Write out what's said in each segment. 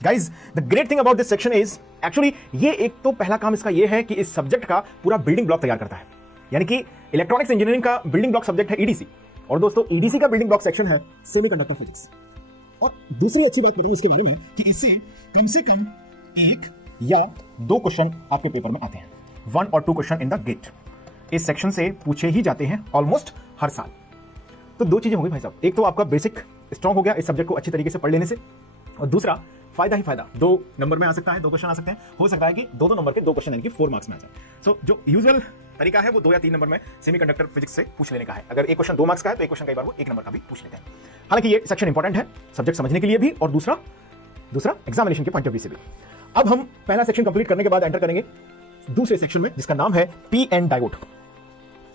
Guys the great thing about this section is actually ये एक तो पहला काम इसका ये है कि इस सब्जेक्ट का पूरा बिल्डिंग ब्लॉक तैयार करता है, यानी कि इलेक्ट्रॉनिक्स इंजीनियरिंग का बिल्डिंग ब्लॉक सब्जेक्ट है ईडीसी, और दोस्तों ईडीसी का बिल्डिंग ब्लॉक सेक्शन है सेमीकंडक्टर फिजिक्स। और दूसरी अच्छी बात बताऊं इसके बारे में कि इससे से कम एक या दो क्वेश्चन आपके पेपर में आते हैं, 1 और 2 क्वेश्चन इन द गेट इस सेक्शन से पूछे ही जाते हैं ऑलमोस्ट हर साल। तो दो चीजें हो गई भाई साहब, एक तो आपका बेसिक स्ट्रांग हो गया इस सब्जेक्ट को अच्छी तरीके से पढ़ लेने से, और दूसरा फायदा ही फायदा, 2 नंबर में आ सकता है, 2 क्वेश्चन आ सकते हैं, हो सकता है कि दो नंबर के 2 क्वेश्चन यानी कि 4 मार्क्स में आ जाए। सो जो यूजुअल तरीका है वो 2 या 3 नंबर में सेमीकंडक्टर फिजिक्स से पूछ लेने का है। अगर एक क्वेश्चन 2 मार्क्स का है तो एक क्वेश्चन कई बार वो 1 नंबर का भी पूछ लेते हैं। हालांकि ये सेक्शन इंपॉर्टेंट है सब्जेक्ट समझने के लिए भी, और दूसरा एग्जामिनेशन के पॉइंट ऑफ व्यू से भी। अब हम पहला सेक्शन कंप्लीट करने के बाद एंटर करेंगे दूसरे सेक्शन में, जिसका नाम है P N diode.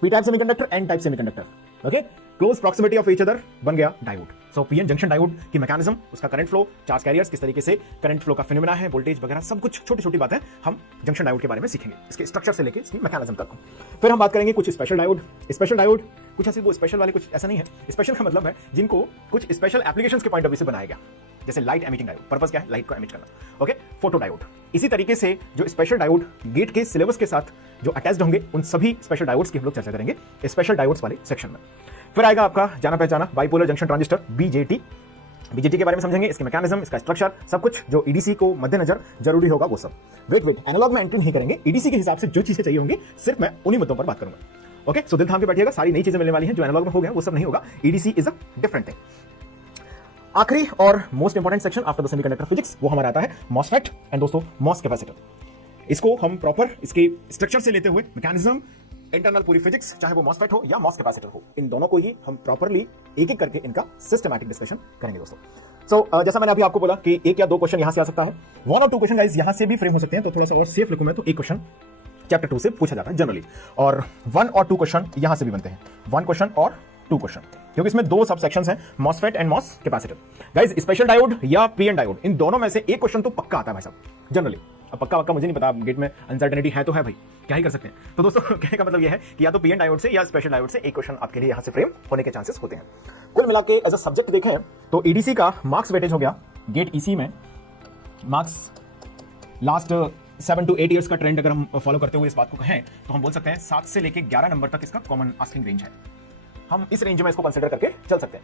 P type semiconductor, N type semiconductor, okay, close proximity of each other बन गया diode. So PN junction diode की मैकेनिज्म, उसका करंट फ्लो, चार्ज कैरियर्स, किस तरीके से करंट फ्लो का फिनोमेना है, वोल्टेज वगैरह सब कुछ छोटी छोटी बातें हम जंक्शन डायोड के बारे में सीखेंगे, इसके स्ट्रक्चर से लेके इसकी मैकेनिज्म तक। फिर हम बात करेंगे कुछ स्पेशल डायोड। स्पेशल डायोड कुछ ऐसे वो स्पेशल वाले कुछ ऐसा नहीं है, स्पेशल का मतलब है जिनको कुछ स्पेशल एप्लीकेशंस के पॉइंट ऑफ व्यू से बनाया गया, जैसे लाइट एमिटिंग डायोड, पर्पस क्या है लाइट को एमिट करना, ओके, फोटो डायोड। इसी तरीके से जो स्पेशल डायोड गेट के सिलेबस के साथ जो अटैच्ड होंगे उन सभी स्पेशल डायोड्स की हम लोग चर्चा करेंगे स्पेशल डायोड्स वाले सेक्शन में। फिर आएगा आपका जाना पहचाना bipolar junction transistor BJT. BJT के बारे में समझेंगे, इसके मैकेनिज्म, इसका स्ट्रक्चर, सब कुछ जो ईडीसी को मद्देनजर जरूरी होगा वो सब। वेट एनालॉग में एंट्री नहीं करेंगे, ईडीसी के हिसाब से जो चीजें चाहिए होंगी सिर्फ मैं उन्हीं मुद्दों पर बात करूंगा। ओके, सो दिल थाम के बैठिएगा, सारी नई चीजें मिलने वाली हैं, जो एनालॉग में हो गया वो सब नहीं होगा, EDC is a different thing. आखिरी और most important section after the semiconductor physics वो हमारा आता है मॉसफेट एंड दोस्तों मॉस कैपेसिटर। इसको हम प्रॉपर इसके स्ट्रक्चर से लेते हुए मैकेनिज्म, इंटरनल पूरी फिजिक्स, चाहे वो मॉसफेट हो या मॉस कैपेसिटर हो, इन दोनों को ही हम प्रॉपरली एक एक करके इनका सिस्टमैटिक डिस्कशन करेंगे दोस्तों। सो जैसा मैंने अभी आपको बोला कि 1 या 2 क्वेश्चन यहां से आ सकता है, 1 और 2 क्वेश्चन गाइस यहां से भी फ्रेम हो सकते हैं, तो थोड़ा सा और सेफ लिखूं मैं तो एक क्वेश्चन चैप्टर 2 से पूछा जाता है जनरली, और 1 और 2 क्वेश्चन यहां से भी बनते हैं, 1 क्वेश्चन और 2 क्वेश्चन, क्योंकि इसमें 2 सब सेक्शंस हैं, MOSFET and MOS capacitor. Guys special diode या पीएन डायोड, इन दोनों में से एक क्वेश्चन तो पक्का आता है भाई साहब जनरली। अब पक्का मुझे नहीं पता, गेट में अनसर्टेनिटी है तो है भाई, क्या ही कर सकते हैं। तो दोस्तों कहने का मतलब यह है कि या तो पीएन डायोड से या स्पेशल डायोड से एक क्वेश्चन आपके लिए यहां से फ्रेम होने के चांसेस होते हैं। कुल मिला के एज अ सब्जेक्ट देखें तो ईडीसी का मार्क्स वेटेज हो गया गेट ईसी में, मार्क्स लास्ट 7 to 8 ईयर्स का ट्रेंड अगर हम फॉलो करते हुए इस बात को कहें तो हम बोल सकते हैं 7 से लेके 11 नंबर तक इसका कॉमन आस्किंग रेंज है। हम इस रेंज में इसको कंसिडर करके चल सकते हैं।